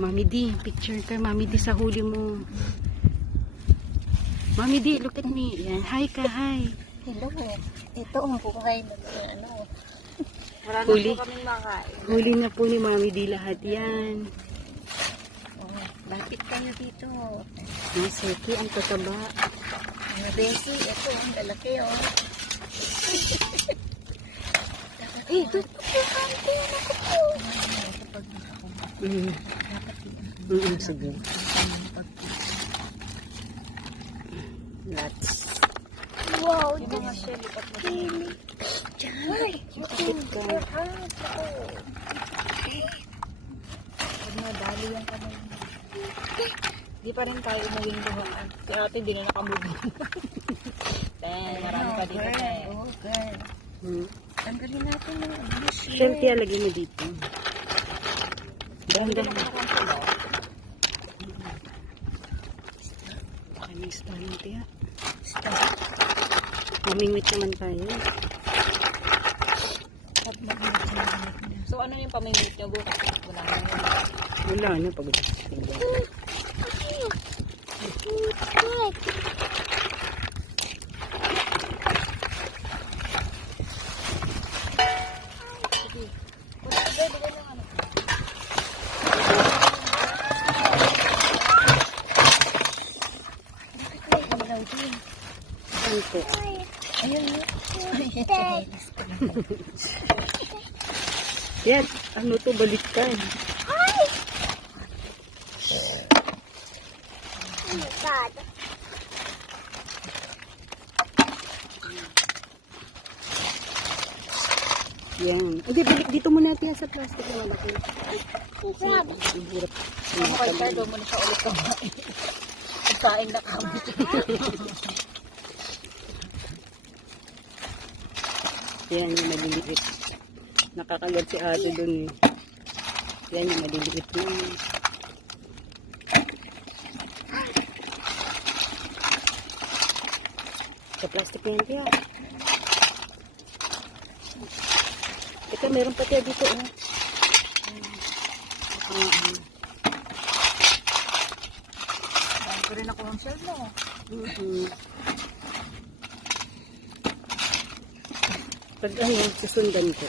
Mami D, picture ka. Mami D sa huli mo. Mami D, look at me. Yan, hi ka, hi. Hello. Ito ang buhay ng ano. Wala na Huli. po kaming makain. Huli na po ni Mami D lahat yan. Oh, lapit kayo dito. Ah, Seki, ang tataba. Mga besi, ito ang lalaki oh. Eh, ito. Sige. Lots. Wow, Yung mga shell, lipat mo. Ay, Kapit ka. Pag nadali yung kamay. Di pa rin tayo umuwing buhangan. Si ate, di na nakamove. Marami pa dito. Oh, girl. Tanggalin natin ng shell. Siyempre, lagay mo dito. Dahan-dahan. Baka may stand natin, ha? Mamingwit naman tayo. So ano yung pamimit nyo? Bukas wala na yun. Wala na pag Ante. Ayun. Yan, ano to, baliktad. Yan. Hindi, balik dito muna natin sa plastic na malaki. Okay. Ang hirap. Ano kayo tayo, doon mo na siya ulit kamain. Pagkain na kami. Yan yung maliliit. Nakakagat si ate dun eh. Yan yung maliliit na. Sa plastic na yan kaya. Ito meron pa tayo dito oh. Dahil ko rin ako ng shell mo. Pag ano, susundan ko.